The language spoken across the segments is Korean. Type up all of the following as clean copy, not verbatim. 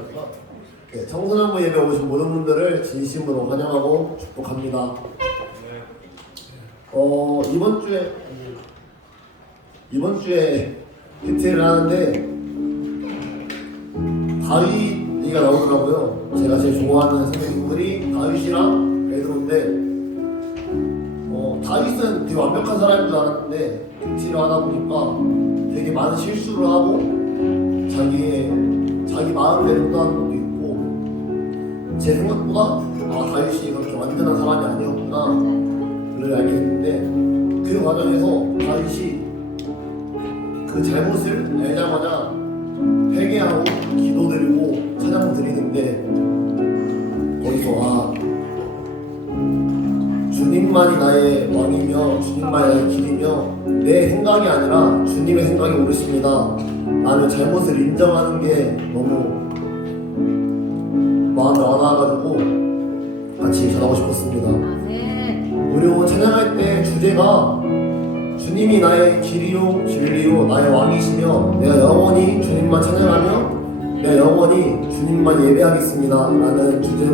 하니까. 네, 청소년부 예배 오신 모든 분들을 진심으로 환영하고 축복합니다. 이번 주에 PT를 하는데 다윗이가 나오더라고요. 제가 제일 좋아하는 선생님들이 다윗이랑 베드로인데 다윗은 되게 완벽한 사람인 줄 알았는데 PT를 하다 보니까 되게 많은 실수를 하고 자기 마음대로 행동하는 것도 있고 제 생각보다 다윗이 그렇게 완전한 사람이 아니었구나 그걸 알게 됐는데 그 과정에서 다윗이 그 잘못을 알자마자 회개하고 기도드리고 찬양 드리는데 거기서 주님만이 나의 왕이며 주님만이 나의 길이며 내 생각이 아니라 주님의 생각이 옳으십니다. 나는 잘못을 인정하는 게 너무 마음에 와닿아가지고 같이 전하고 싶었습니다. 그리고 찬양할 때 주제가 주님이 나의 길이요 진리요 나의 왕이시며 내가 영원히 주님만 찬양하며 내가 영원히 주님만 예배하겠습니다 라는 주제로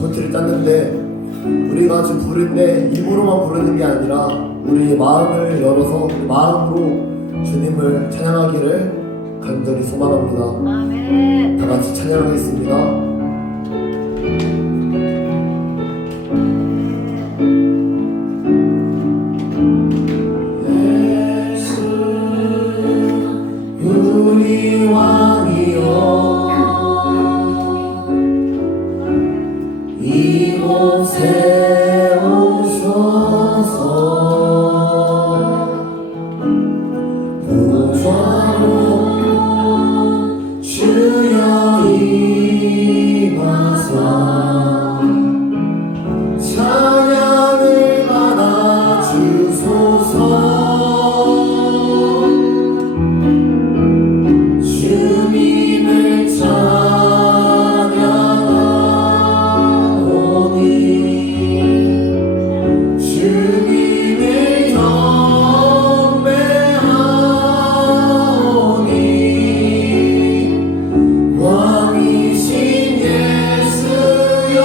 콘티를 짰는데 우리가 지금 부를 때 입으로만 부르는 게 아니라 우리의 마음을 열어서 마음으로 주님을 찬양하기를 간절히 소망합니다. 아멘. 다 같이 찬양하겠습니다. 우리 왕이여 이곳에 오셔서 보좌로 주여 임하사 찬양을 받아 주소서. 주님을 찬양하오니 주님을 경배하오니 왕이신 예수여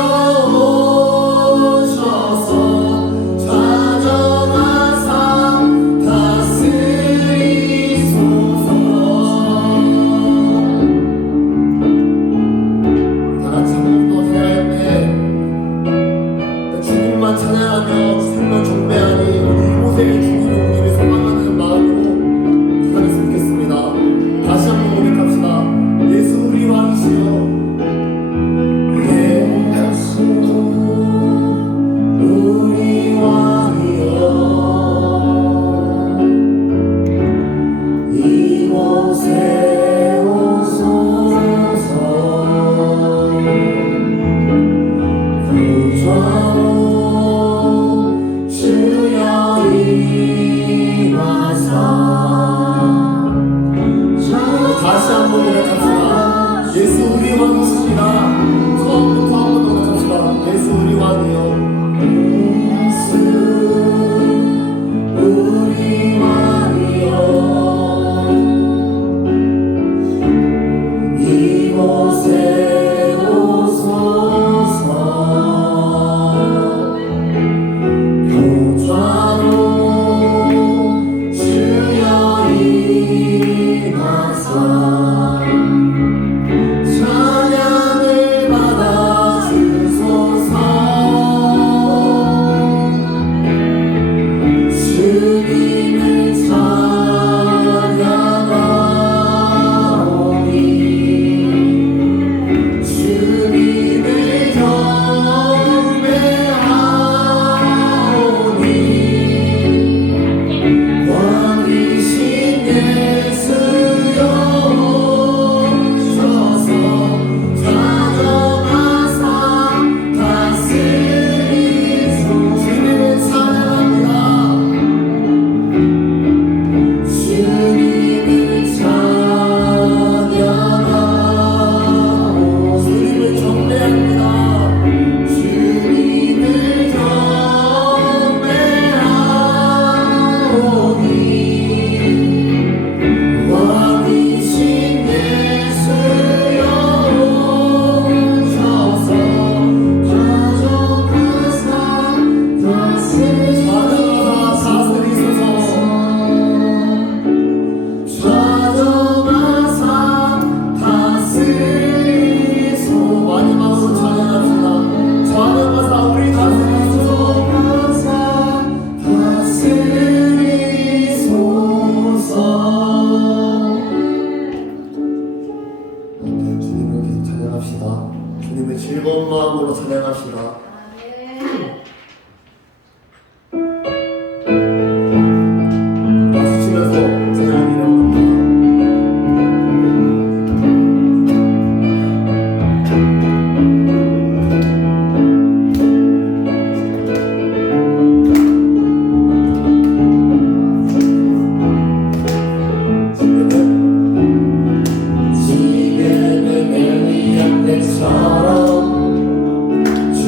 오셔서 좌정하사 다스리소서. 주님만 찬양하며 주님만 경배하니 이곳에 주님의 오기를 소망하는 마음으로 기도했으면 좋겠습니다. 다시 한번 고백합시다. 예수 우리 왕이시여 예수 우리 왕이여 이곳에 오소서. 보좌로 주여 임하사. 다시 한번 고백합시다. 예수 우리 왕이십니다. 처음부터 한번 고백합시다. 예수 우리 왕이요 예수 우리 왕이요 이곳에 오소서. 보좌로 주여 임하사 찬양을 받아 찬양합시다. 주님의 즐거운 마음으로 찬양합시다. 박수 치면서 찬양하기를 합니다. 지금은 엘리야 때처럼 주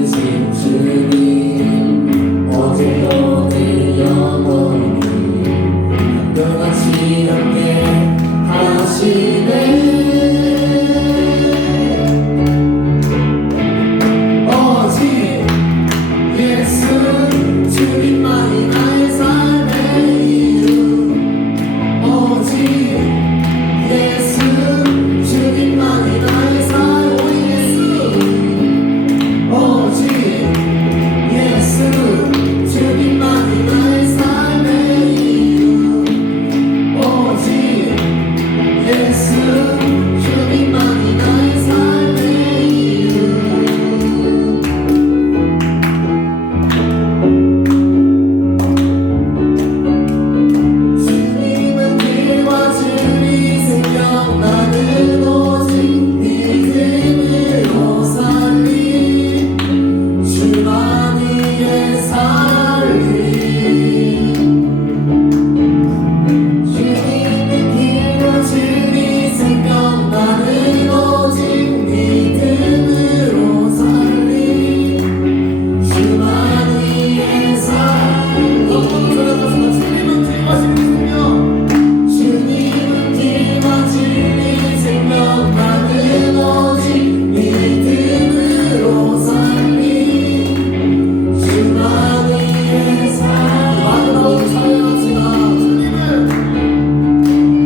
주신 주님 어제 오늘 영원히 한결같이 함께 하시네. 오직 예수 주님만이 나의 삶의 이유. 오직 예수 주님만이 나의 삶의 예수. 오직 예수 주님만이 나의 삶의 이유. 오직 예수 주님만이 나의 삶의 이유. 주님은 길과 진리 생명 나는 오직 믿음으로 살리. 주만이 의 살리. 주님은 길과 진리 생명 나는 오직 믿음으로 살리. 주만이 의 살리. 주님은 길과 진리 생명. 주님은 길과 진리 생명 나는 오직 믿음으로 살리. 주만이 의 살리. 마지막으로 찬양합시다.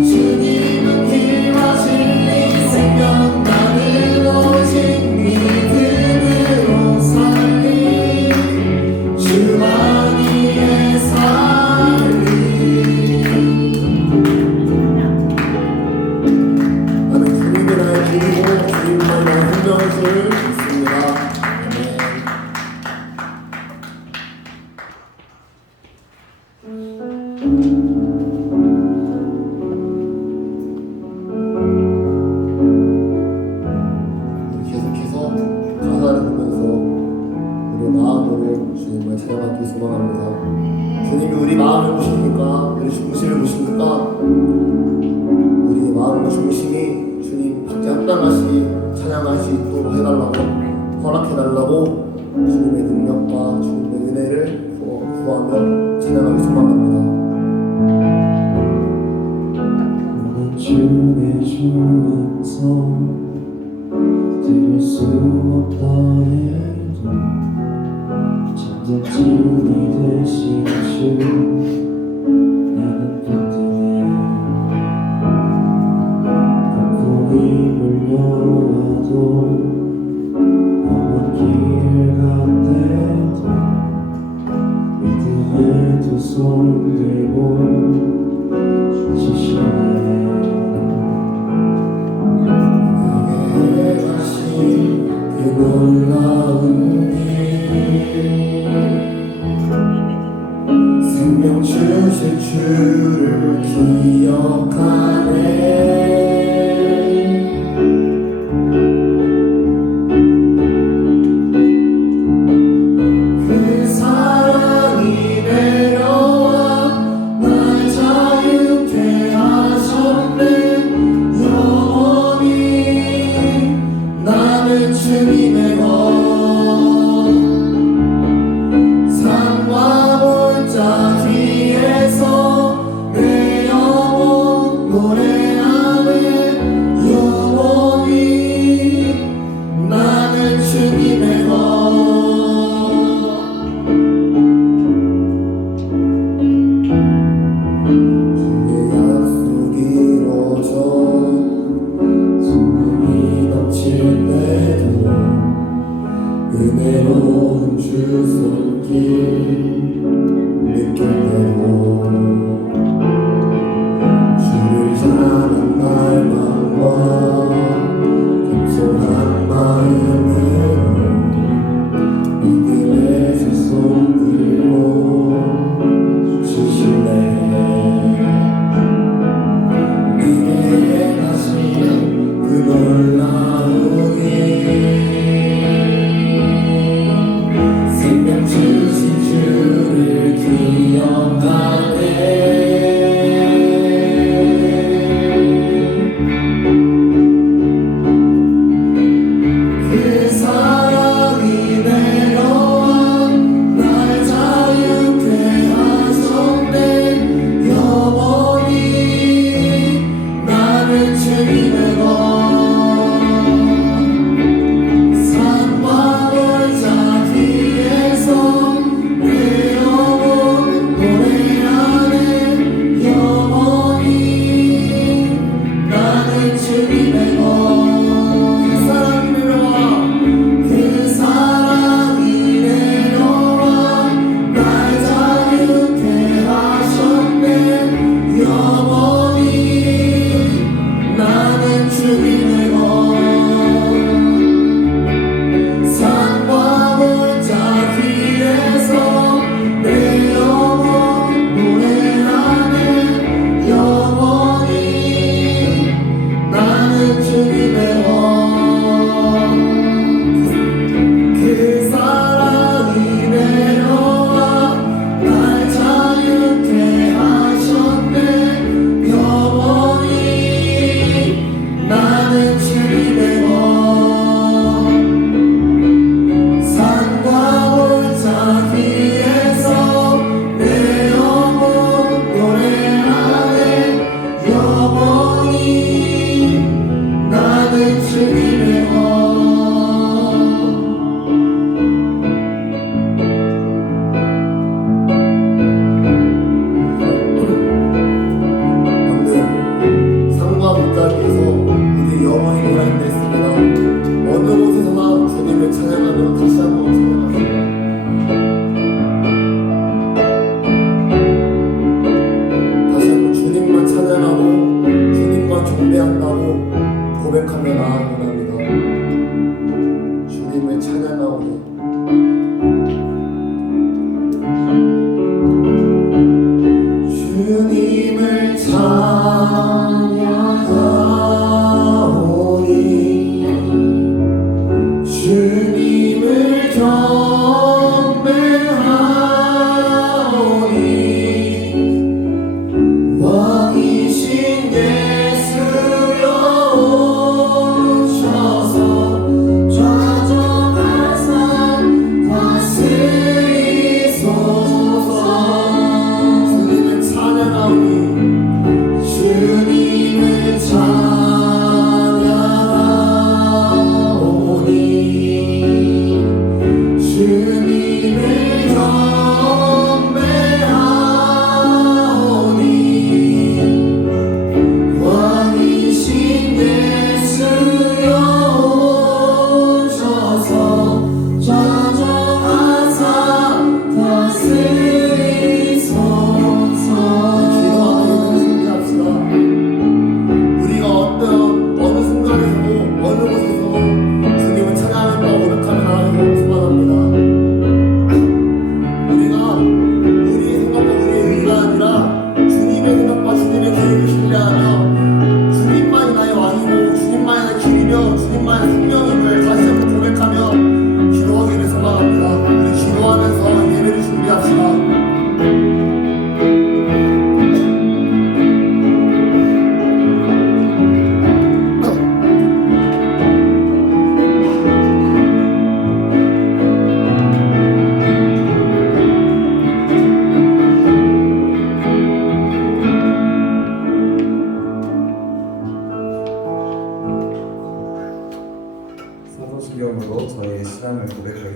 주님은 길과 진리 생명 나는 오직 믿음으로 살리. 주만이 의 살리. 나는 주님이 나의 길이고 주님이 나의 hun명을 줄 믿습니다. 아멘. 계속해서 가사를 보면서 우리의 마음으로 주님을 찬양하기 소망합니다. 주님이 우리 마음을 보십니까? 우리 중심을 보십니까? 우리의 마음과 중심이 주님 각자 합당하시 찬양할 수 있도록 해달라고 허락해달라고 주님의 능력과 주님의 은혜를 구하며 찬양하기 소망합니다. 나는 주의 주임성 들을 수 없다 해도 참된 진이 되신 주 나는 믿네. 폭풍이 불려와도 험한 길 가운데도 믿음의 두 손 들고 지시네. 내게 가신 그 놀라운 길 생명 주실 주를 기억하네. 그 사랑이 내려와 날 자유케 하셨네. 영원히 나는 주님의 것. 산과 골짜 뒤에서 내 영혼 노래하네. 영원히 나는 주님의 것. 주의 약속이 이루어져 소문이 넘칠 때도 은혜로운 주 손길 느낄 때도 주를 향한 갈망과 겸손한 마음으로 믿음의 두 손 들고 주실래. 내게 가신 그 놀라운 일 생명 주신 주를 기억하네.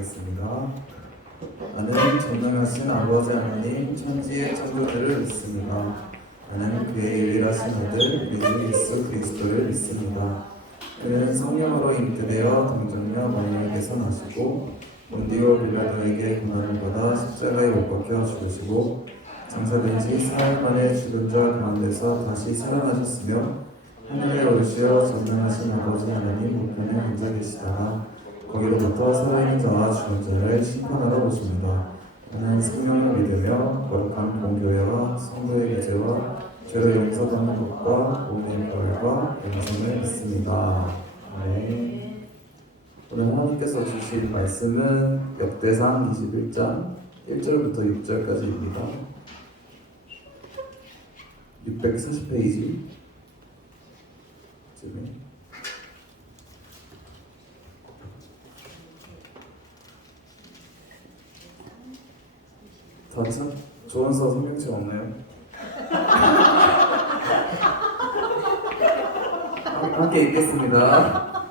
기도하겠습니다. 나는 전능하신 아버지 하나님 천지의 창조주를 믿습니다. 나는 그의 유일하신 아들 예수 그리스도를 믿습니다. 그는 성령으로 잉태되어 동정녀 마리아에게서 나시고 본디오 빌라도에게 고난을 받아 십자가에 못 박혀 죽으시고 장사된 지 사흘 만에 죽은 자 가운데서 다시 살아나셨으며 하늘에 오르시어 전능하신 아버지 하나님 우편에 앉아 계시다가 거기로부터 살아있는 자와 죽은 자를 심판하러 오십니다. 나는 성령을 믿으며 거룩한 공교회와 성도의 교제와 죄를 용서받는 것과 몸의 부활과 영생을 믿습니다. 네. 오늘 하나님께서 주신 말씀은 역대상 21장 1절부터 6절까지입니다. 640페이지 쯤에 다 조언서 성경책 없나요? 함께 읽겠습니다.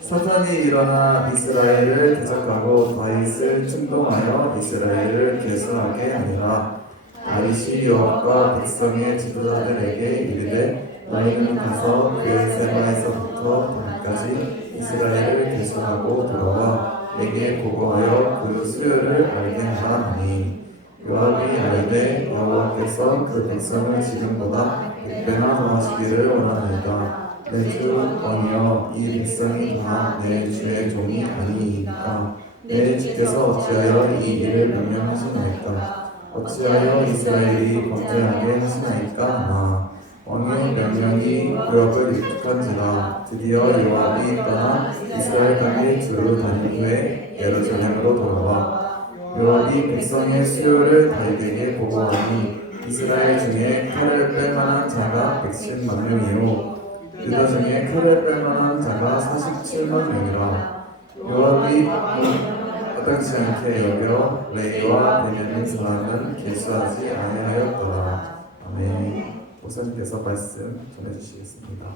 사탄이 일어나 이스라엘을 대적하고 다윗을 충동하여 이스라엘을 괴수하게 하니라. 다윗이 여호와과 백성의 지도자들에게 이르되 너희는 가서 그에세바에서부터 단까지 이스라엘을 괴수하고 돌아와 내게 보고하여 그 수요를 알게 하라 하니 요압이 알되 여호와께서 그 백성을 지금보다 100배나 더하시기를 원하나이다. 내 주 왕이여 이 백성이 다 내 주의 종이 아니니까 내 주께서 어찌하여 이 일을 명령하시나이까 어찌하여 이스라엘이 범죄하게 하시나이까 왕의 명령이 구역을 익숙한지라 드디어 요압이 떠나 이스라엘 땅에 두루 다닌 후에 예루살렘으로 돌아와 요압이 백성의 수요를 다윗에게 보고하니 이스라엘 중에 칼을 뺄 만한 자가 110만 명이요 유다 중에 칼을 뺄 만한 자가 47만 명이라. 요압이 마땅치 않게 여겨 레이와 베냐민 사람은 계수하지 아니하였더라. 아멘. 목사님께서 말씀 전해주시겠습니다.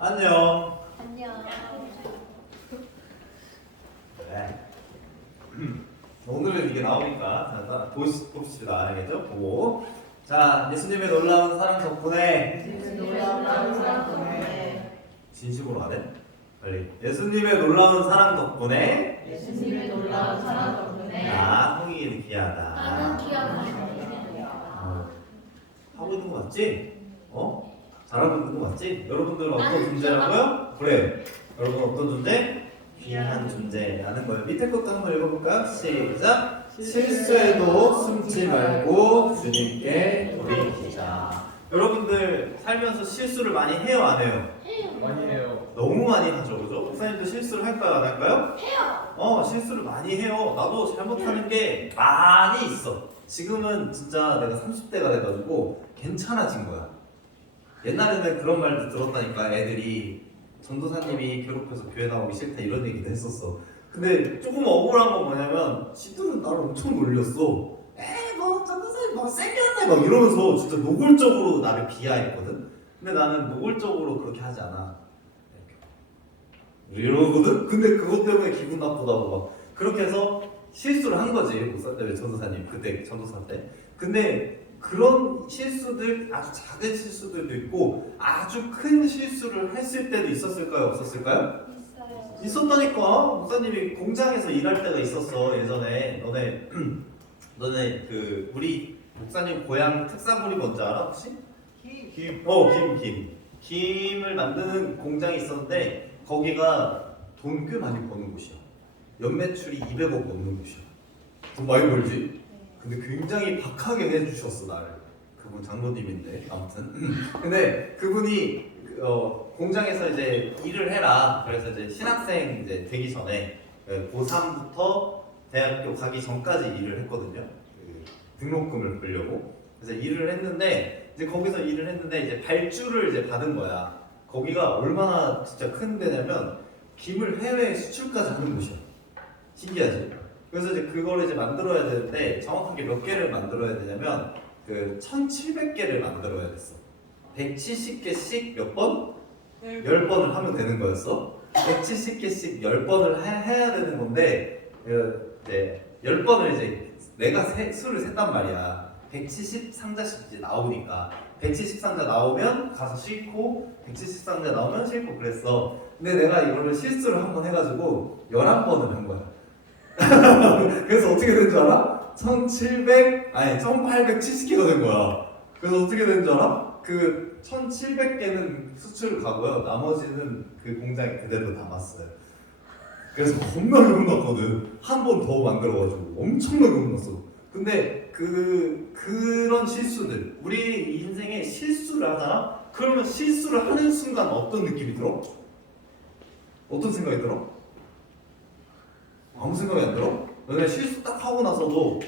안녕. 네. 오늘은 이게 나오니까 자, 봅시다. 알겠죠? 보고. 자, 예수님의 놀라운 사랑 덕분에 진심으로 안 해? 빨리. 예수님의 놀라운 사랑 덕분에 나 홍익이는 귀하다. 하고 있는 거 맞지? 잘하고 있는 거 맞지? 여러분들은 어떤 존재라고요? 그래. 여러분 어떤 존재? 귀한 존재라는 거예요. 밑에 것도 한번 읽어볼까요? 시작. 실수해도 숨지 말고 주님께 돌이키자. 여러분들 살면서 실수를 많이 해요, 안 해요? 많이 해요. 너무 많이 하죠, 그죠? 목사님도 실수를 할까요, 안 할까요? 해요. 실수를 많이 해요. 나도 잘못하는 게 많이 있어. 지금은 진짜 내가 30대가 돼가지고 괜찮아진 거야. 옛날에는 그런 말도 들었다니까. 애들이 전도사님이 괴롭혀서 교회 나오기 싫다 이런 얘기도 했었어. 근데 조금 억울한 건 뭐냐면 지들은 나를 엄청 놀렸어. 에이 뭐 전도사님 막 세게 했네 막 이러면서 진짜 노골적으로 나를 비하했거든. 근데 나는 노골적으로 그렇게 하지 않아. 이러거든? 근데 그것 때문에 기분 나쁘다고 막 그렇게 해서 실수를 한 거지. 목사 때 전도사님 그때 전도사 때. 근데 그런 실수들, 아주 작은 실수들도 있고 아주 큰 실수를 했을 때도 있었을까요? 없었을까요? 있었다니까. 목사님이 공장에서 일할 때가 있었어. 예전에 너네 그 우리 목사님 고향 특산물이 뭔지 알아 혹시? 김을 만드는 공장이 있었는데 거기가 돈 꽤 많이 버는 곳이야. 연매출이 200억 넘는 곳이야. 돈 많이 벌지? 근데 굉장히 박하게 해주셨어 나를. 그분 장로님인데 아무튼. 근데 그분이 공장에서 이제 일을 해라. 그래서 이제 신학생 이제 되기 전에 고3부터 대학교 가기 전까지 일을 했거든요. 등록금을 벌려고. 그래서 일을 했는데 이제 거기서 일을 했는데 이제 발주를 이제 받은 거야. 거기가 얼마나 진짜 큰 데냐면 김을 해외에 수출까지 하는 곳이야. 신기하지? 그래서 이제 그거를 이제 만들어야 되는데 정확하게 몇 개를 만들어야 되냐면 그 1700개를 만들어야 됐어. 170개씩 몇 번? 10번을 하면 되는 거였어. 170개씩 10번을 해야 되는 건데 이제 10번을 이제 내가 수를 셌단 말이야. 170상자씩 이제 나오니까 170상자 나오면 가서 싣고 170상자 나오면 싣고 그랬어. 근데 내가 이거를 실수를 한 번 해가지고 11번을 한 거야. 그래서 어떻게 된 줄 알아? 1870개가 된 거야. 그래서 어떻게 된 줄 알아? 그 1700개는 수출을 가고요. 나머지는 그 공장에 그대로 남았어요. 그래서 겁나게 혼났거든. 한 번 더 만들어가지고 엄청나게 혼났어. 근데 그런 실수들, 우리 인생에 실수를 하잖아? 그러면 실수를 하는 순간 어떤 느낌이 들어? 어떤 생각이 들어? 아무 생각이 안 들어? 너네 실수 딱 하고 나서도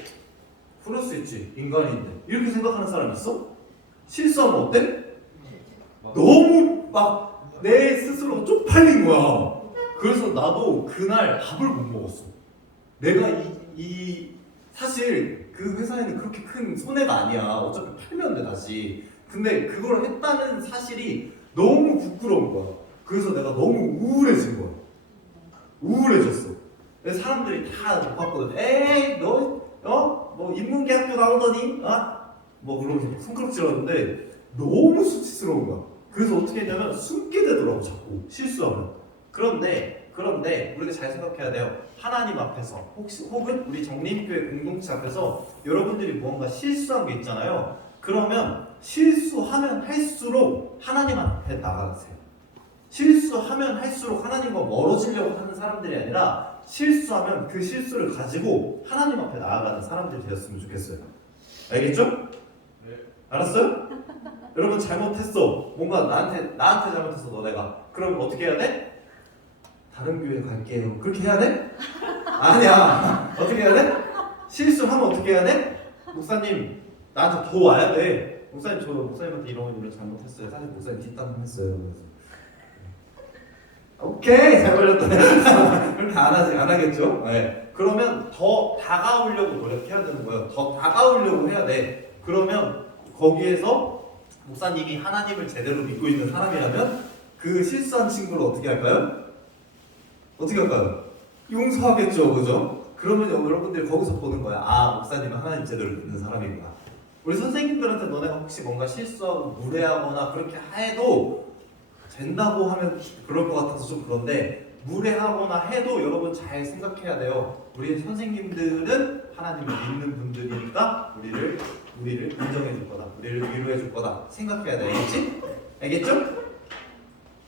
그럴 수 있지, 인간인데 이렇게 생각하는 사람 있어? 실수하면 어때? 너무 막 내 스스로 쪽팔린 거야. 그래서 나도 그날 밥을 못 먹었어. 내가 사실 그 회사에는 그렇게 큰 손해가 아니야. 어차피 팔면 돼 다시. 근데 그걸 했다는 사실이 너무 부끄러운 거야. 그래서 내가 너무 우울해진 거야. 우울해졌어. 그래서 사람들이 다 봤거든. 에이 너 뭐 인문계 학교 나오더니 뭐 그러면서 손가락질하는데 너무 수치스러운 거야. 그래서 어떻게 했냐면 숨게 되더라고 자꾸 실수하면. 그런데 우리가 잘 생각해야 돼요. 하나님 앞에서 혹은 우리 정림교회 공동체 앞에서 여러분들이 무언가 실수한 게 있잖아요. 그러면 실수하면 할수록 하나님 앞에 나가세요. 실수하면 할수록 하나님과 멀어지려고 하는 사람들이 아니라 실수하면 그 실수를 가지고 하나님 앞에 나아가는 사람들이 되었으면 좋겠어요. 알겠죠? 네. 알았어요? 여러분 잘못했어. 뭔가 나한테 잘못했어 너네가. 그럼 어떻게 해야 돼? 다른 교회 갈게요. 그렇게 해야 돼? 아니야. 어떻게 해야 돼? 실수하면 어떻게 해야 돼? 목사님 나한테 더 와야 돼. 목사님 저 목사님한테 이런 잘못했어요. 사실 목사님 뒷담화했어요. 오케이 잘 걸렸다. 그렇게 안 하겠죠? 네. 그러면 더 다가오려고 노력해야 되는 거예요. 더 다가오려고 해야 돼. 그러면 거기에서 목사님이 하나님을 제대로 믿고 있는 사람이라면 그 실수한 친구를 어떻게 할까요? 어떻게 할까요? 용서하겠죠, 그죠? 그러면 여러분들이 거기서 보는 거야. 목사님은 하나님 제대로 믿는 사람이구나. 우리 선생님들한테 너네가 혹시 뭔가 실수하고 무례하거나 그렇게 해도 된다고 하면 그럴 것 같아서 좀 그런데 무례하거나 해도 여러분 잘 생각해야 돼요. 우리 선생님들은 하나님을 믿는 분들이니까 우리를 인정해 줄 거다. 우리를 위로해 줄 거다. 생각해야 돼. 알겠지? 알겠죠?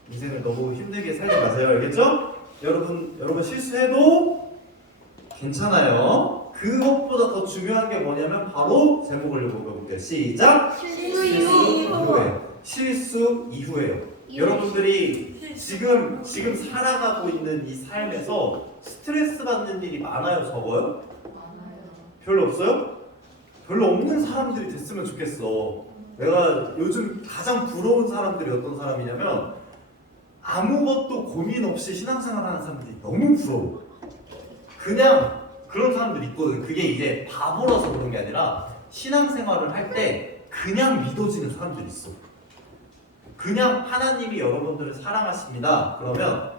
인생을 너무 힘들게 살지 마세요. 알겠죠? 여러분 실수해도 괜찮아요. 그것보다 더 중요한 게 뭐냐면 바로 제목을 읽어볼게요. 시작! 실수 이후에요. 여러분들이 지금 살아가고 있는 이 삶에서 스트레스 받는 일이 많아요? 적어요? 별로 없어요? 별로 없는 사람들이 됐으면 좋겠어. 내가 요즘 가장 부러운 사람들이 어떤 사람이냐면 아무것도 고민 없이 신앙생활하는 사람들이 너무 부러워. 그냥 그런 사람들 있거든. 그게 이제 바보라서 그런 게 아니라 신앙생활을 할 때 그냥 믿어지는 사람들이 있어. 그냥 하나님이 여러분들을 사랑하십니다. 그러면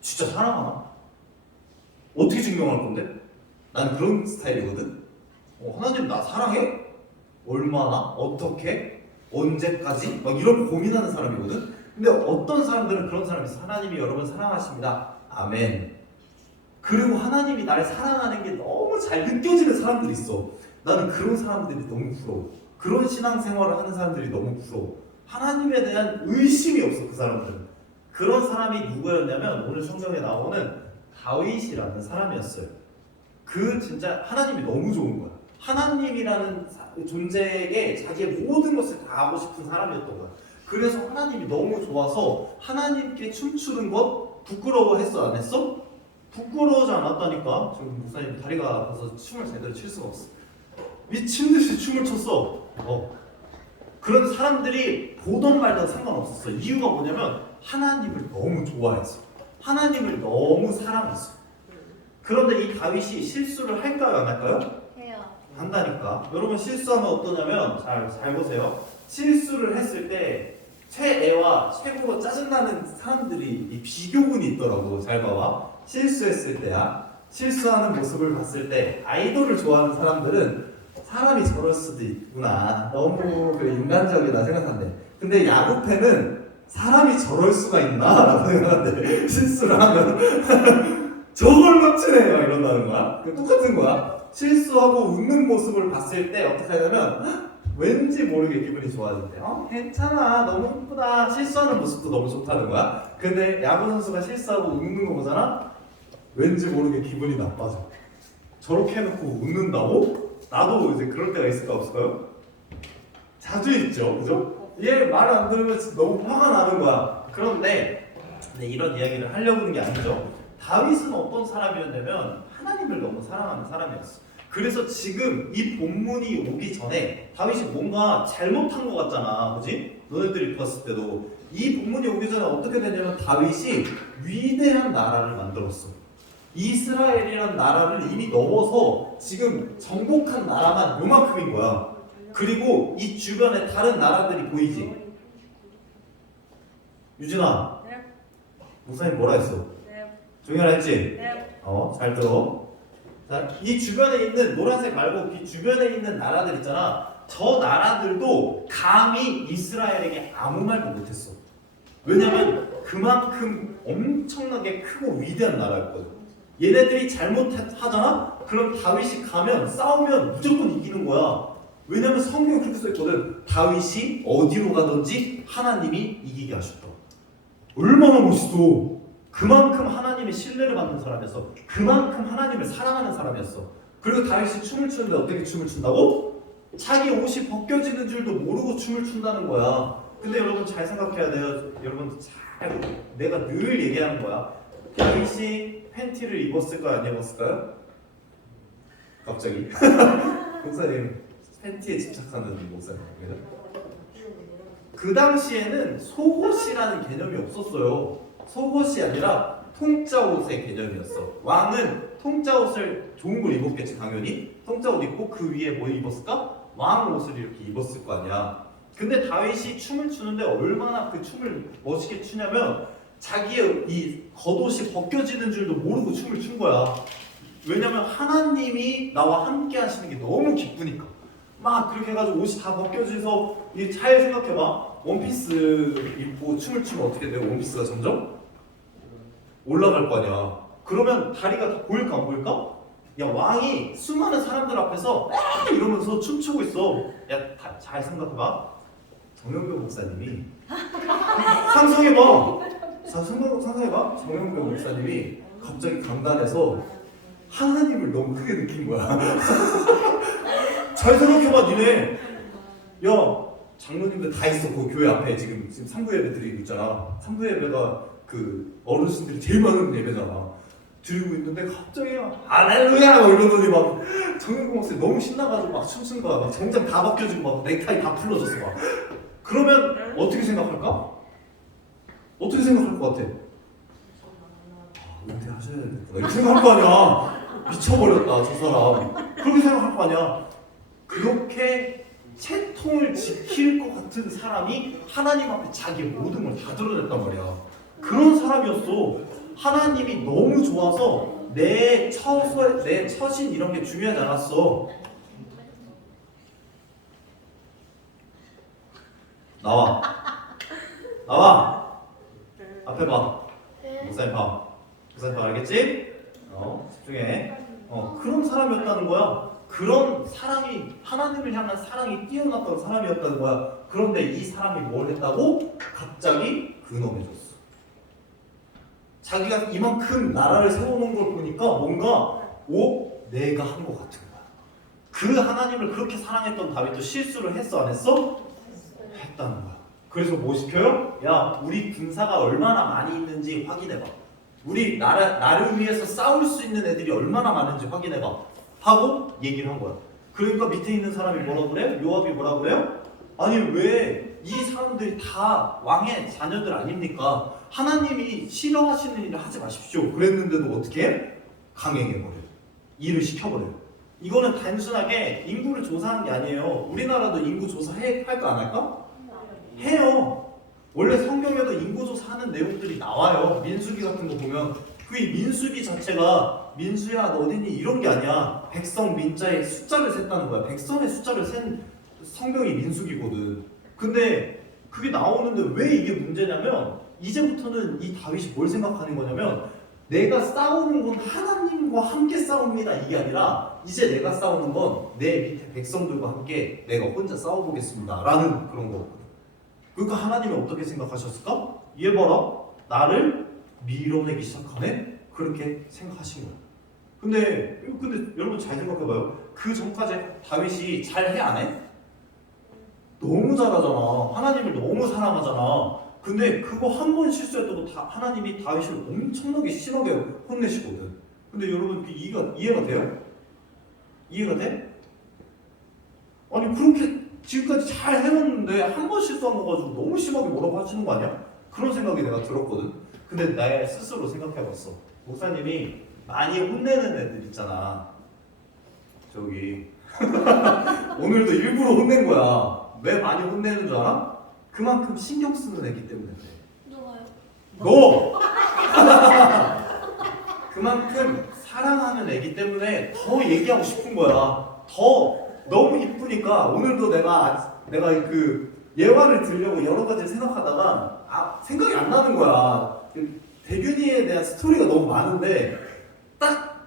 진짜 사랑하나? 어떻게 증명할 건데? 난 그런 스타일이거든. 하나님 나 사랑해? 얼마나? 어떻게? 언제까지? 막 이런 고민하는 사람이거든. 근데 어떤 사람들은 그런 사람이 있어. 하나님이 여러분 사랑하십니다. 아멘. 그리고 하나님이 나를 사랑하는 게 너무 잘 느껴지는 사람들이 있어. 나는 그런 사람들이 너무 부러워. 그런 신앙생활을 하는 사람들이 너무 부러워. 하나님에 대한 의심이 없어. 그 사람들은. 그런 사람이 누구였냐면 오늘 성경에 나오는 다윗이라는 사람이었어요. 그 진짜 하나님이 너무 좋은 거야. 하나님이라는 존재에게 자기의 모든 것을 다 하고 싶은 사람이었던 거야. 그래서 하나님이 너무 좋아서 하나님께 춤추는 것 부끄러워했어? 안 했어? 부끄러워하지 않았다니까. 지금 목사님 다리가 아파서 춤을 제대로 출 수가 없어. 미친 듯이 춤을 췄어. 그런 사람들이 보던 말던 상관없었어. 이유가 뭐냐면 하나님을 너무 좋아했어. 하나님을 너무 사랑했어. 그런데 이 다윗이 실수를 할까요? 안 할까요? 해요. 한다니까. 여러분 실수하면 어떠냐면 잘 보세요. 실수를 했을 때 최애와 최고로 짜증나는 사람들이 이 비교군이 있더라고. 잘 봐봐. 실수했을 때야. 실수하는 모습을 봤을 때 아이돌을 좋아하는 사람들은 사람이 저럴 수도 있구나. 너무 그래 인간적이다 생각한대. 근데 야구 팬은 사람이 저럴 수가 있나? 라고 생각한대. 실수를 하면 저걸 놓치네 막 이런다는 거야. 똑같은 거야. 실수하고 웃는 모습을 봤을 때 어떻게 하냐면 왠지 모르게 기분이 좋아진대. 괜찮아, 너무 예쁘다. 실수하는 모습도 너무 좋다는 거야. 근데 야구 선수가 실수하고 웃는 거 보잖아. 왠지 모르게 기분이 나빠져. 저렇게 해놓고 웃는다고? 나도 이제 그럴 때가 있을까 없을까요? 자주 있죠, 그죠? 얘 말 안 들으면 너무 화가 나는 거야. 그런데 이런 이야기를 하려고 하는 게 아니죠. 다윗은 어떤 사람이었냐면 하나님을 너무 사랑하는 사람이었어. 그래서 지금 이 본문이 오기 전에 다윗이 뭔가 잘못한 것 같잖아, 그지? 너네들이 봤을 때도 이 본문이 오기 전에 어떻게 되냐면 다윗이 위대한 나라를 만들었어. 이스라엘이란 나라를 이미 넘어서 지금 정복한 나라만 요만큼인 거야. 그리고 이 주변에 다른 나라들이 보이지? 유진아, 네. 목사님 뭐라 했어? 네. 조용히 하라 했지? 네. 잘 들어. 자, 이 주변에 있는 노란색 말고 이 주변에 있는 나라들 있잖아. 저 나라들도 감히 이스라엘에게 아무 말도 못했어. 왜냐면 그만큼 엄청나게 크고 위대한 나라였거든. 얘네들이 잘못하잖아? 그럼 다윗이 가면 싸우면 무조건 이기는 거야. 왜냐면 성경에 그렇게 써있거든. 다윗이 어디로 가든지 하나님이 이기게 하셨다. 얼마나 멋있어. 그만큼 하나님의 신뢰를 받는 사람이었어. 그만큼 하나님을 사랑하는 사람이었어. 그리고 다윗이 춤을 추는데 어떻게 춤을 춘다고? 자기 옷이 벗겨지는 줄도 모르고 춤을 춘다는 거야. 근데 여러분 잘 생각해야 돼요. 여러분 잘, 내가 늘 얘기하는 거야. 다윗이 팬티를 입었을까요? 안 입었을까요? 갑자기 목사님 팬티에 집착하는 목사님. 그 당시에는 속옷이라는 개념이 없었어요. 속옷이 아니라 통짜 옷의 개념이었어. 왕은 통짜 옷을 좋은 걸 입었겠지 당연히. 통짜 옷 입고 그 위에 뭐 입었을까? 왕 옷을 이렇게 입었을 거 아니야. 근데 다윗이 춤을 추는데 얼마나 그 춤을 멋있게 추냐면 자기의 이 겉옷이 벗겨지는 줄도 모르고 춤을 춘 거야. 왜냐면 하나님이 나와 함께 하시는 게 너무 기쁘니까. 막 그렇게 해가지고 옷이 다 벗겨져서 이게 잘 생각해봐. 원피스 입고 춤을 추면 어떻게 돼요? 원피스가 점점 올라갈 거 아니야. 그러면 다리가 다 보일까 안 보일까? 야, 왕이 수많은 사람들 앞에서 이러면서 춤추고 있어. 야, 잘 생각해봐. 정영교 목사님이 상상해봐. 상상해봐. 정영교 목사님이 갑자기 강단에서 하나님을 너무 크게 느낀 거야. 잘 생각해봐, 니네. 야, 장로님들 다 있어. 그 교회 앞에 지금 3부 예배 드리고 있잖아. 3부 예배가 그 어르신들이 제일 많은 예배잖아. 드리고 있는데 갑자기 할렐루야 막 이러더니 막 정영국 목사님 너무 신나가지고 막 춤춘 거야. 막 정장 다 벗겨지고 막 넥타이 다 풀러졌어 막. 그러면 어떻게 생각할까? 어떻게 생각할 것 같아? 은퇴하셔야 되겠다 이렇게 생각할 거 아니야. 미쳐버렸다 저 사람. 그렇게 생각할 거 아니야. 그렇게 채통을 지킬 것 같은 사람이 하나님 앞에 자기의 모든 걸 다 드러냈단 말이야. 그런 사람이었어. 하나님이 너무 좋아서 내 처신 이런 게 중요하지 않았어. 나와. 앞에 봐. 목사님 봐. 목사님 봐. 알겠지? 집중해. 그런 사람이었다는 거야. 그런 사랑이, 하나님을 향한 사랑이 뛰어났던 사람이었다는 거야. 그런데 이 사람이 뭘 했다고? 갑자기 근엄해졌어. 자기가 이만큼 나라를 세워놓은 걸 보니까 뭔가 내가 한 것 같은 거야. 그 하나님을 그렇게 사랑했던 다윗도 실수를 했어 안 했어? 했다는 거야. 그래서 뭐 시켜요? 야, 우리 군사가 얼마나 많이 있는지 확인해봐. 우리 나를 위해서 싸울 수 있는 애들이 얼마나 많은지 확인해봐 하고 얘기를 한 거야. 그러니까 밑에 있는 사람이 뭐라 그래? 요압이 뭐라 그래요? 아니 왜 이 사람들이 다 왕의 자녀들 아닙니까? 하나님이 싫어하시는 일을 하지 마십시오. 그랬는데도 어떻게 해? 강행해버려요. 일을 시켜버려요. 이거는 단순하게 인구를 조사하는 게 아니에요. 우리나라도 인구 조사할까 안 할까? 해요. 원래 성경에도 인구조사 하는 내용들이 나와요. 민수기 같은 거 보면 그 민수기 자체가 민수야 너 어디니 이런 게 아니야. 백성 민자의 숫자를 셌다는 거야. 백성의 숫자를 센 성경이 민수기거든. 근데 그게 나오는데 왜 이게 문제냐면 이제부터는 이 다윗이 뭘 생각하는 거냐면 내가 싸우는 건 하나님과 함께 싸웁니다 이게 아니라 이제 내가 싸우는 건 내 밑에 백성들과 함께 내가 혼자 싸워보겠습니다 라는 그런 거거든. 그러니까 하나님이 어떻게 생각하셨을까? 얘 봐라 나를 밀어내기 시작하네? 그렇게 생각하신 거예요. 근데 여러분 잘 생각해봐요. 그 전까지 다윗이 잘해 안 해? 너무 잘하잖아. 하나님을 너무 사랑하잖아. 근데 그거 한 번 실수했다고 하나님이 다윗을 엄청나게 심하게 혼내시거든. 근데 여러분 그 이해가 돼요? 이해가 돼? 아니 그렇게 지금까지 잘 해왔는데 한 번 실수한 거 가지고 너무 심하게 뭐라고 하시는 거 아니야? 그런 생각이 내가 들었거든. 근데 나 스스로 생각해봤어. 목사님이 많이 혼내는 애들 있잖아. 저기 오늘도 일부러 혼낸 거야. 왜 많이 혼내는 줄 알아? 그만큼 신경 쓰는 애기 때문에 그래. 누가요? 너! 그만큼 사랑하는 애기 때문에 더 얘기하고 싶은 거야. 더 너무 이쁘니까 오늘도 내가 그 예화를 들려고 여러 가지를 생각하다가 생각이 안 나는 거야. 대균이에 대한 스토리가 너무 많은데 딱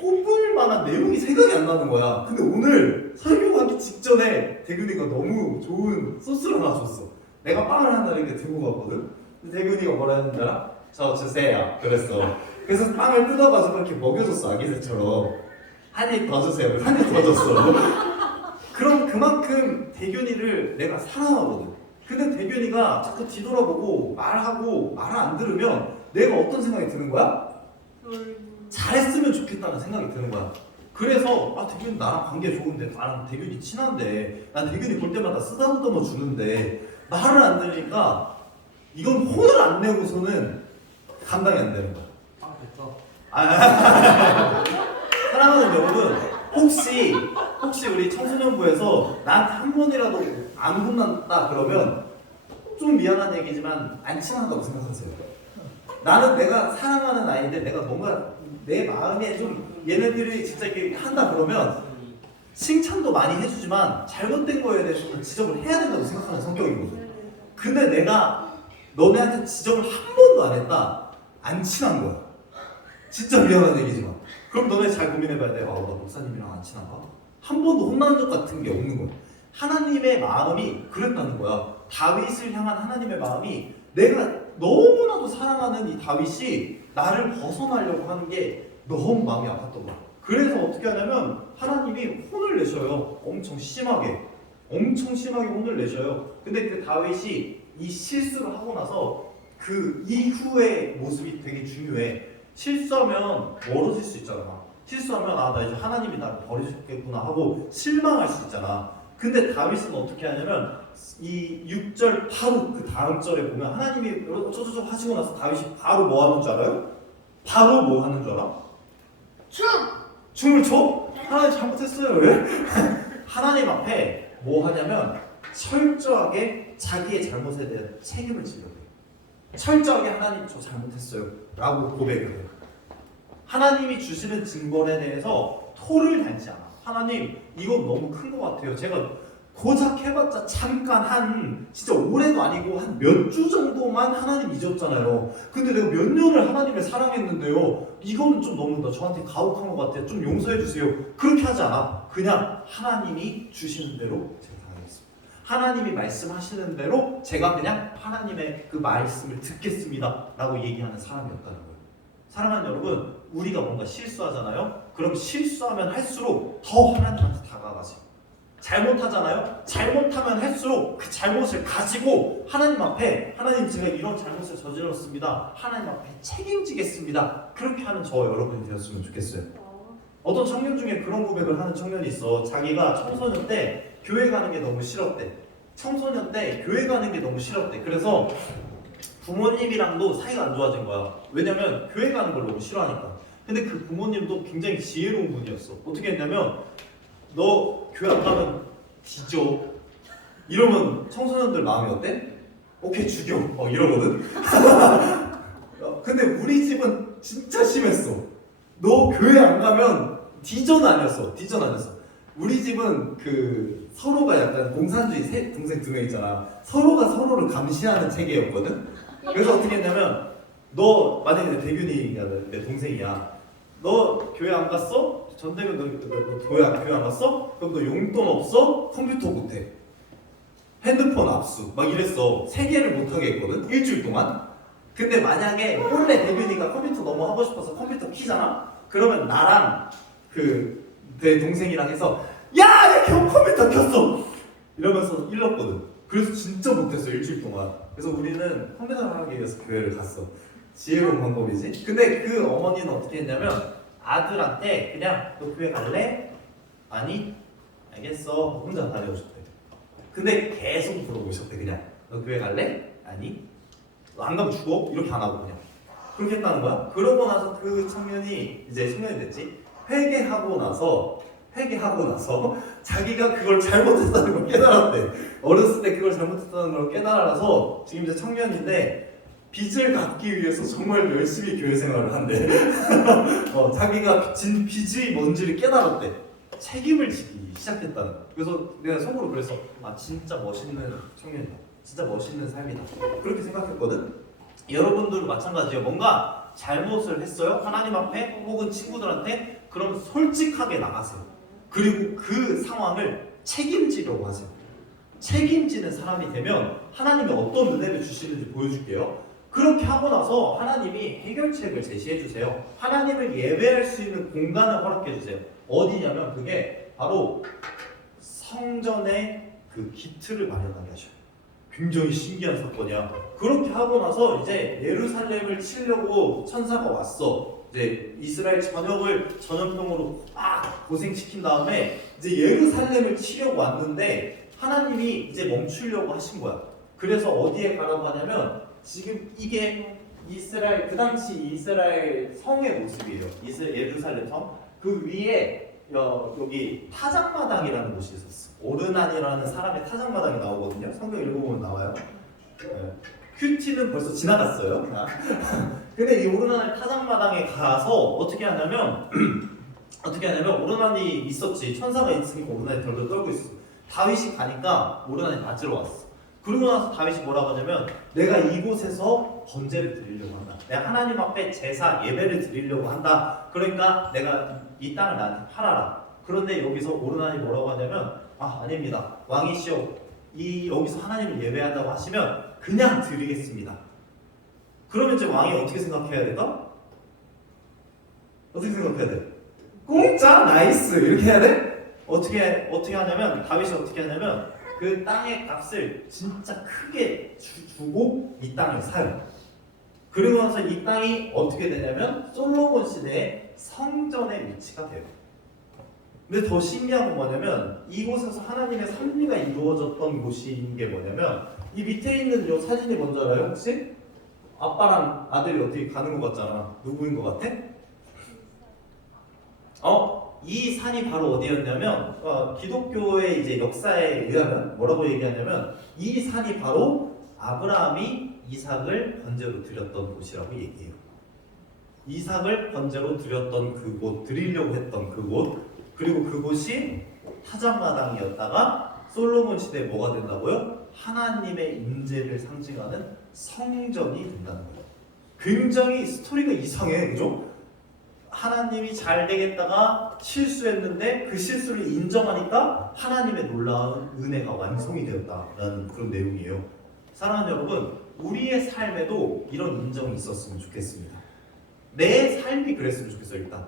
꼽을 만한 내용이 생각이 안 나는 거야. 근데 오늘 설교하기 직전에 대균이가 너무 좋은 소스를 하나 줬어. 내가 빵을 하나 이렇게 들고 갔거든. 근데 대균이가 뭐라 했는지 알아? 저 주세요. 그랬어. 그래서 빵을 뜯어가지고 이렇게 먹여줬어. 아기새처럼. 한 입 더 주세요. 한 입 더 줬어. 그럼 그만큼 대균이를 내가 사랑하거든. 근데 대균이가 자꾸 뒤돌아보고 말하고 말을 안 들으면 내가 어떤 생각이 드는 거야? 잘했으면 좋겠다는 생각이 드는 거야. 그래서 대균이 나랑 관계 좋은데 나랑 대균이 친한데 난 대균이 볼 때마다 쓰다듬어 주는데 말을 안 들으니까 이건 혼을 안 내고서는 감당이 안 되는 거야. 사랑하는 여러분, 혹시 우리 청소년부에서 나한테 한 번이라도 안 혼난다 그러면 좀 미안한 얘기지만 안 친하다고 생각하세요. 나는 내가 사랑하는 아이인데 내가 뭔가 내 마음에 좀 얘네들이 진짜 이렇게 한다 그러면 칭찬도 많이 해주지만 잘못된 거에 대해서는 지적을 해야 된다고 생각하는 성격이거든. 근데 내가 너네한테 지적을 한 번도 안 했다. 안 친한 거야. 진짜 미안한 얘기지만. 그럼 너네 잘 고민해봐야 돼. 나 목사님이랑 안 친한가? 한 번도 혼난 적 같은 게 없는 거야. 하나님의 마음이 그랬다는 거야. 다윗을 향한 하나님의 마음이 내가 너무나도 사랑하는 이 다윗이 나를 벗어나려고 하는 게 너무 마음이 아팠던 거야. 그래서 어떻게 하냐면 하나님이 혼을 내셔요. 엄청 심하게 혼을 내셔요. 근데 그 다윗이 이 실수를 하고 나서 그 이후의 모습이 되게 중요해. 실수하면 멀어질 수 있잖아. 실수하면 나 이제 하나님이 나를 버리셨겠구나 하고 실망할 수 있잖아. 근데 다윗은 어떻게 하냐면 이 6절 바로 그 다음 절에 보면 하나님이 어쩌저쩌 하시고 나서 다윗이 바로 뭐 하는 줄 알아요? 바로 뭐 하는 줄 알아? 춤을 춰? 하나님 잘못했어요. 왜? 하나님 앞에 뭐 하냐면 철저하게 자기의 잘못에 대한 책임을 지려고 해요. 철저하게 하나님 저 잘못했어요 라고 고백을 해요. 하나님이 주시는 증거에 대해서 토를 달지 않아. 하나님 이건 너무 큰 것 같아요. 제가 고작 해봤자 잠깐 진짜 오래도 아니고 한 몇 주 정도만 하나님 잊었잖아요. 근데 내가 몇 년을 하나님을 사랑했는데요. 이건 좀 너무 저한테 가혹한 것 같아요. 좀 용서해 주세요. 그렇게 하지 않아. 그냥 하나님이 주시는 대로 제가 당하겠습니다. 하나님이 말씀하시는 대로 제가 그냥 하나님의 그 말씀을 듣겠습니다 라고 얘기하는 사람이었다는 거예요. 사랑하는 여러분, 우리가 뭔가 실수하잖아요. 그럼 실수하면 할수록 더 하나님한테 다가가세요. 잘못하잖아요. 잘못하면 할수록 그 잘못을 가지고 하나님 앞에 하나님 제가 이런 잘못을 저질렀습니다. 하나님 앞에 책임지겠습니다. 그렇게 하는 저 여러분이 되었으면 좋겠어요. 어떤 청년 중에 그런 고백을 하는 청년이 있어. 자기가 청소년 때 교회 가는 게 너무 싫었대. 청소년 때 교회 가는 게 너무 싫었대. 그래서 부모님이랑도 사이가 안 좋아진 거야. 왜냐면 교회 가는 걸 너무 싫어하니까. 근데 그 부모님도 굉장히 지혜로운 분이었어. 어떻게 했냐면 너 교회 안 가면 뒤져. 이러면 청소년들 마음이 어때? 오케이 죽여 이러거든. 근데 우리 집은 진짜 심했어. 너 교회 안 가면 디전 아니었어. 우리 집은 그 서로가 약간 공산주의 세 동생 두 명 있잖아. 서로가 서로를 감시하는 체계였거든. 그래서 어떻게 했냐면 너 만약에 내 대균이가 내 동생이야. 너 교회 안 갔어? 전대균 너 교회 안 갔어? 그럼 너 용돈 없어? 컴퓨터 못해. 핸드폰 압수 막 이랬어. 3개를 못하게 했거든. 일주일 동안. 근데 만약에 원래 대균이가 컴퓨터 너무 하고 싶어서 컴퓨터 키잖아? 그러면 나랑 내 동생이랑 해서 야! 겨우 컴퓨터 켰어! 이러면서 일렀거든. 그래서 진짜 못했어 일주일 동안. 그래서 우리는 컴퓨터를 하기 위해서 교회를 갔어. 지혜로운 방법이지. 근데 그 어머니는 어떻게 했냐면 아들한테 그냥 너 교회 갈래? 아니? 알겠어. 혼자 다녀오셨대. 근데 계속 물어보셨대. 그냥 너 교회 갈래? 아니? 너 안 가면 죽어? 이렇게 안 하고 그냥 그렇게 했다는 거야. 그러고 나서 그 청년이 이제 청년이 됐지. 회개하고 나서 자기가 그걸 잘못했다는 걸 깨달았대. 어렸을 때 그걸 잘못했다는 걸 깨달아서 지금 이제 청년인데 빚을 갚기 위해서 정말 열심히 교회 생활을 한대. 자기가 진 빚이 뭔지를 깨달았대. 책임을 지기 시작했다는 거야. 그래서 내가 속으로 그래서 진짜 멋있는 청년이다. 진짜 멋있는 삶이다. 그렇게 생각했거든. 여러분들도 마찬가지예요. 뭔가 잘못을 했어요. 하나님 앞에 혹은 친구들한테. 그럼 솔직하게 나가세요. 그리고 그 상황을 책임지려고 하세요. 책임지는 사람이 되면 하나님이 어떤 은혜를 주시는지 보여줄게요. 그렇게 하고 나서 하나님이 해결책을 제시해 주세요. 하나님을 예배할 수 있는 공간을 허락해 주세요. 어디냐면 그게 바로 성전의 그 기틀을 마련하게 하셔요. 굉장히 신기한 사건이야. 그렇게 하고 나서 이제 예루살렘을 치려고 천사가 왔어. 이제 이스라엘 전염병으로 막 고생시킨 다음에 이제 예루살렘을 치려고 왔는데 하나님이 이제 멈추려고 하신 거야. 그래서 어디에 가라고 하냐면 지금 이게 이스라엘 그 당시 이스라엘 성의 모습이에요. 예루살렘 성. 그 위에 여기 타작마당이라는 곳이 있었어. 오르난이라는 사람의 타작마당이 나오거든요. 성경 읽어보면 나와요. 큐티는 벌써 지나갔어요. 근데 이 오르난 타작마당에 가서 어떻게 하냐면 오르난이 있었지. 천사가 있으니까 오르난이 덜덜 떨고 있어. 다윗이 가니까 오르난이 맞으러 왔어. 그러고 나서 다윗이 뭐라고 하냐면 내가 이곳에서 번제를 드리려고 한다. 내가 하나님 앞에 제사 예배를 드리려고 한다. 그러니까 내가 이 땅을 나한테 팔아라. 그런데 여기서 오르난이 뭐라고 하냐면 아닙니다. 왕이시여 여기서 하나님을 예배한다고 하시면 그냥 드리겠습니다. 그러면 이제 왕이 어떻게 생각해야 될까? 어떻게 생각해야 돼? 공짜 나이스 이렇게 해야 돼? 어떻게 하냐면 다윗이 어떻게 하냐면 그 땅의 값을 진짜 크게 주고 이 땅을 사요. 그리고 나서 이 땅이 어떻게 되냐면 솔로몬 시대의 성전의 위치가 돼요. 근데 더 신기한 건 뭐냐면 이곳에서 하나님의 섭리가 이루어졌던 곳인 게 뭐냐면 이 밑에 있는 요 사진이 뭔지 알아요? 혹시? 아빠랑 아들이 어떻게 가는 것 같잖아. 누구인 것 같아? 이 산이 바로 어디였냐면 기독교의 이제 역사에 의하면 뭐라고 얘기하냐면 이 산이 바로 아브라함이 이삭을 번제로 드렸던 곳이라고 얘기해요. 이삭을 번제로 드렸던 그곳, 드리려고 했던 그곳, 그리고 그곳이 타작마당이었다가 솔로몬 시대에 뭐가 된다고요? 하나님의 임재를 상징하는 성전이 된다는 거예요. 굉장히 스토리가 이상해, 그죠? 하나님이 잘 되겠다가 실수했는데 그 실수를 인정하니까 하나님의 놀라운 은혜가 완성이 되었다라는 그런 내용이에요. 사랑하는 여러분, 우리의 삶에도 이런 인정이 있었으면 좋겠습니다. 내 삶이 그랬으면 좋겠어요. 일단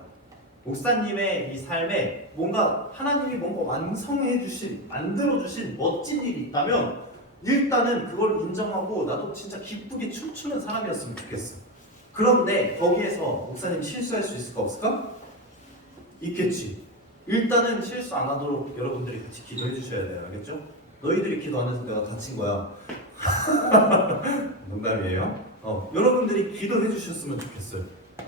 목사님의 이 삶에 뭔가 하나님이 뭔가 완성해 주신, 만들어 주신 멋진 일이 있다면 일단은 그걸 인정하고 나도 진짜 기쁘게 춤추는 사람이었으면 좋겠어. 그런데 거기에서 목사님 실수할 수 있을까 없을까? 있겠지. 일단은 실수 안 하도록 여러분들이 같이 기도해 주셔야 돼요. 알겠죠? 너희들이 기도 안 해서 내가 다친 거야. 농담이에요. 여러분들이 기도해 주셨으면 좋겠어요.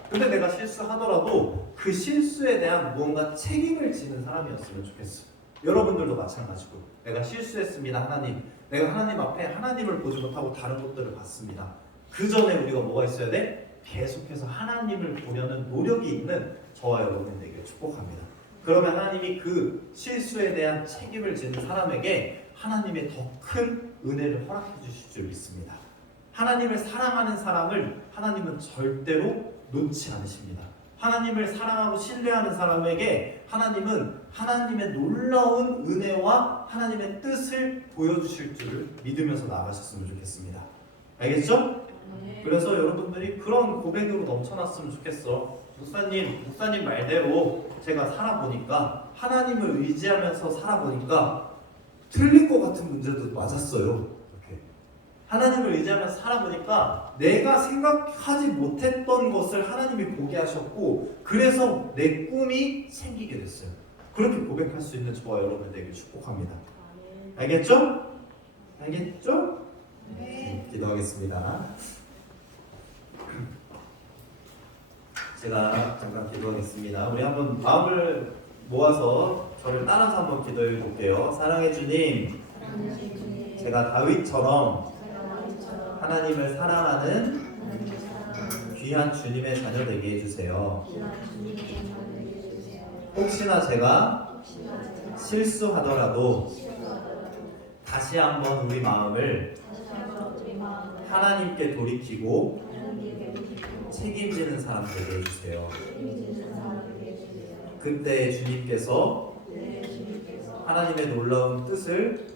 근데 내가 실수하더라도 그 실수에 대한 무언가 책임을 지는 사람이었으면 좋겠어. 여러분들도 마찬가지고 내가 실수했습니다. 하나님 내가 하나님 앞에 하나님을 보지 못하고 다른 것들을 봤습니다. 그 전에 우리가 뭐가 있어야 돼? 계속해서 하나님을 보려는 노력이 있는 저와 여러분이 되길 축복합니다. 그러면 하나님이 그 실수에 대한 책임을 지는 사람에게 하나님의 더 큰 은혜를 허락해 주실 줄 믿습니다. 하나님을 사랑하는 사람을 하나님은 절대로 놓지 않으십니다. 하나님을 사랑하고 신뢰하는 사람에게 하나님은 하나님의 놀라운 은혜와 하나님의 뜻을 보여주실 줄을 믿으면서 나아가셨으면 좋겠습니다. 알겠죠? 그래서 여러분들이 그런 고백으로 넘쳐났으면 좋겠어. 목사님 말대로 제가 살아보니까, 하나님을 의지하면서 살아보니까 틀릴 것 같은 문제도 맞았어요. 이렇게 하나님을 의지하면서 살아보니까 내가 생각하지 못했던 것을 하나님이 보게 하셨고, 그래서 내 꿈이 생기게 됐어요. 그렇게 고백할 수 있는 저와 여러분 되길 축복합니다. 알겠죠? 알겠죠? 네. 기도하겠습니다. 제가 잠깐 기도하겠습니다. 우리 한번 마음을 모아서 저를 따라서 한번 기도해 볼게요. 사랑해 주님, 제가 다윗처럼 하나님을 사랑하는 귀한 주님의 자녀 되게 해주세요. 혹시나 제가 실수하더라도 다시 한번 우리 마음을 하나님께 돌이키고 책임지는 사람 되게 해주세요. 그때 주님께서 하나님의 놀라운 뜻을,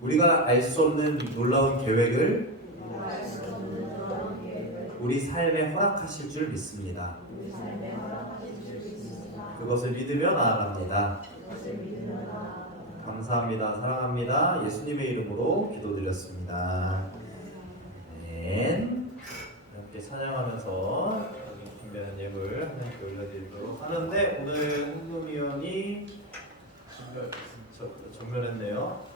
우리가 알 수 없는 놀라운 계획을 우리 삶에 허락하실 줄 믿습니다. 그것을 믿으며 나아갑니다. 감사합니다. 사랑합니다. 예수님의 이름으로 기도드렸습니다. 아멘. 이렇게 찬양하면서 준비한 예물 하나님께 올려드리도록 하는데, 오늘 헌금위원이 전멸했네요.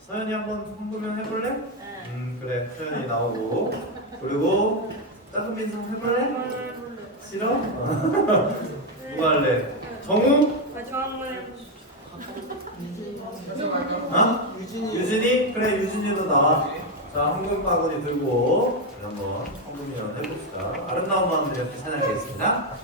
서연이 한번 헌금위원 해볼래? 그래, 서연이 나오고. 그리고 작은 민성 해볼래? 싫어? 누가 할래? 정우? 저 한번 해보시죠. 어? 유진이? 그래, 유진이도 나와. 자, 헌금 바구니 들고 한번 헌금위원 해봅시다. 아름다운 마음들 이렇게 찬양하겠습니다.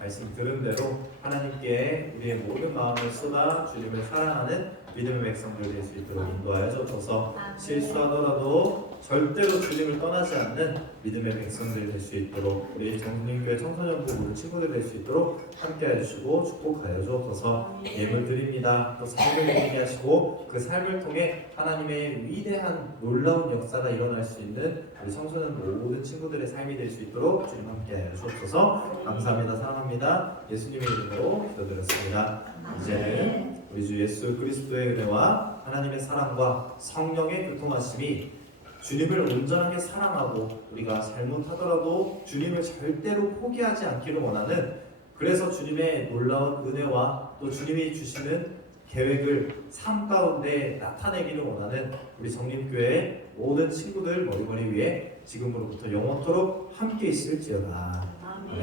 말씀 들은 대로 하나님께 우리의 모든 마음을 쏟아 주님을 사랑하는 믿음의 백성들 될 수 있도록 인도하여 주셔서 실수하더라도 절대로 주님을 떠나지 않는 믿음의 백성들 될 수 있도록, 우리 정림교회 청소년부 모든 친구들 될 수 있도록 함께해 주시고 축복하여 주옵소서. 예물 드립니다. 또 삶을 누리게 하시고 그 삶을 통해 하나님의 위대한 놀라운 역사가 일어날 수 있는 우리 청소년 모든 친구들의 삶이 될 수 있도록 주님 함께해 주옵소서. 감사합니다. 사랑합니다. 예수님의 이름으로 기도드렸습니다. 이제는 우리 주 예수 그리스도의 은혜와 하나님의 사랑과 성령의 교통하심이 주님을 온전하게 사랑하고 우리가 잘못하더라도 주님을 절대로 포기하지 않기를 원하는, 그래서 주님의 놀라운 은혜와 또 주님이 주시는 계획을 삶 가운데 나타내기를 원하는 우리 정림교회 모든 친구들 머리머리 위에 지금으로부터 영원토록 함께 있을지어다. 아멘.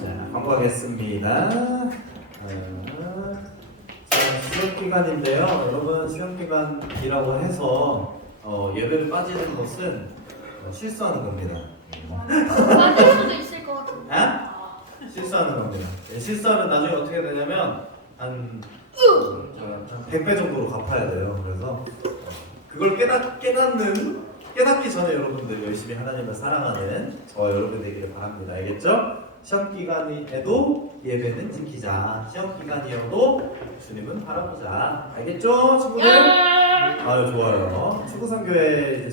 자, 광고하겠습니다. 시험 기간인데요. 여러분 시험 기간이라고 해서 예배를 빠지는 것은 실수하는 겁니다. 빠질 수도 있을 것 같은데. 실수하는 겁니다. 실수하면 나중에 어떻게 되냐면 한 100배 정도로 갚아야 돼요. 그래서 그걸 깨닫기 전에 여러분들 열심히 하나님을 사랑하는 저와 여러분 되기를 바랍니다. 알겠죠? 시험 기간에도 예배는 지키자. 시험 기간이어도 주님은 바라보자. 알겠죠, 친구들? 아유, 좋아요. 축구선교회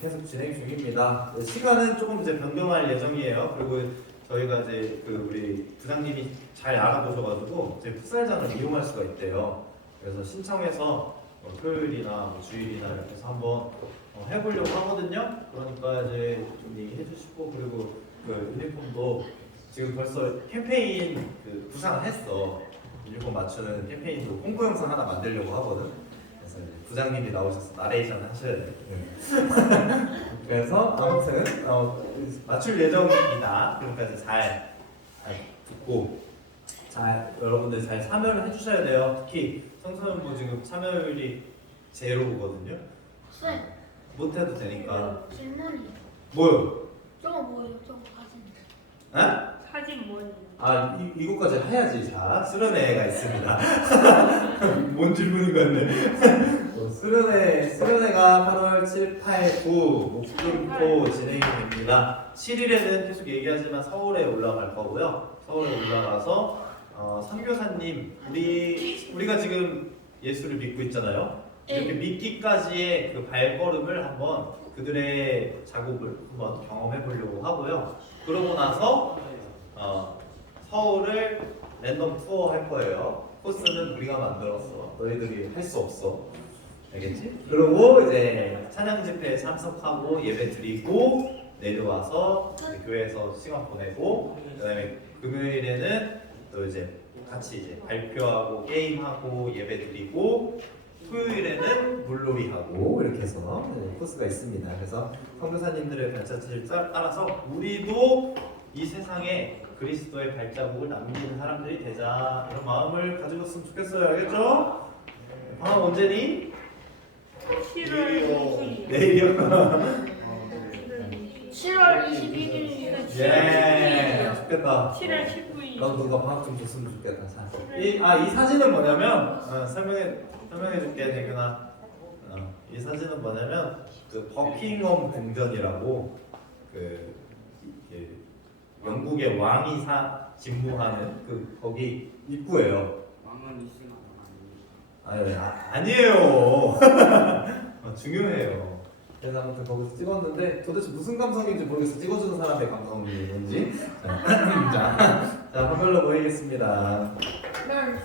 계속 진행 중입니다. 시간은 조금 이제 변경할 예정이에요. 그리고 저희가 이제 우리 부장님이 잘 알아보셔가지고 이제 풋살장을 이용할 수가 있대요. 그래서 신청해서 토요일이나 주일이나 이렇게 해서 한번 해보려고 하거든요. 그러니까 이제 좀 얘기해 주시고, 그리고 유니폼도 지금 벌써 캠페인 구상을 했어. 유니폼 맞추는 캠페인도 홍보 영상 하나 만들려고 하거든. 그래서 이제 부장님이 나오셔서 나레이션 하셔야 돼요. 그래서 아무튼 맞출 예정입니다. 그러니까 이제 잘 듣고 여러분들 잘 참여를 해주셔야 돼요. 특히 청소년부 지금 참여율이 제로거든요. 쌤, 못해도 되니까. 질문이. 뭐요? 저거 뭐예요? 저거 사진. 에? 사진 뭐예요? 이거까지 해야지. 자, 수련회가 있습니다. 뭔 질문인 건데? 수련회가 8월 7, 8, 9 목금토 진행이 됩니다. 7일에는 계속 얘기하지만 서울에 올라갈 거고요. 서울에 올라가서 선교사님, 우리가 지금 예수를 믿고 있잖아요. 이렇게 믿기까지의 그 발걸음을 한번 그들의 작업을 한번 경험해 보려고 하고요. 그러고 나서 서울을 랜덤 투어 할 거예요. 코스는 우리가 만들었어. 너희들이 할 수 없어. 알겠지? 그리고 이제 찬양 집회에 참석하고 예배 드리고 내려와서 이제 교회에서 시간 보내고, 그다음에 금요일에는 또 이제 같이 이제 발표하고 게임하고 예배 드리고, 토요일에는 물놀이하고 이렇게 해서 코스가 있습니다. 그래서 선교사님들의 발자취를 따라서 우리도 이 세상에 그리스도의 발자국을 남기는 사람들이 되자, 이런 마음을 가지고있으면 좋겠어요. 알겠죠? 방학 언제니? 7월 22일. 내일이요? 7월 21일에 예, 좋겠다. 7월 19일. 나도 누가 방학 좀 줬으면 좋겠다. 이 사진은 뭐냐면 설명해 줄게, 대균아. 이 사진은 뭐냐면 버킹엄 궁전이라고 영국의 왕이 진무하는 거기 입구예요. 왕은 있으나 아니에요. 중요해요. 그래서 아무튼 거기서 찍었는데 도대체 무슨 감성인지 모르겠어. 찍어주는 사람의 감성인지. 자, 화면로 보이겠습니다. 난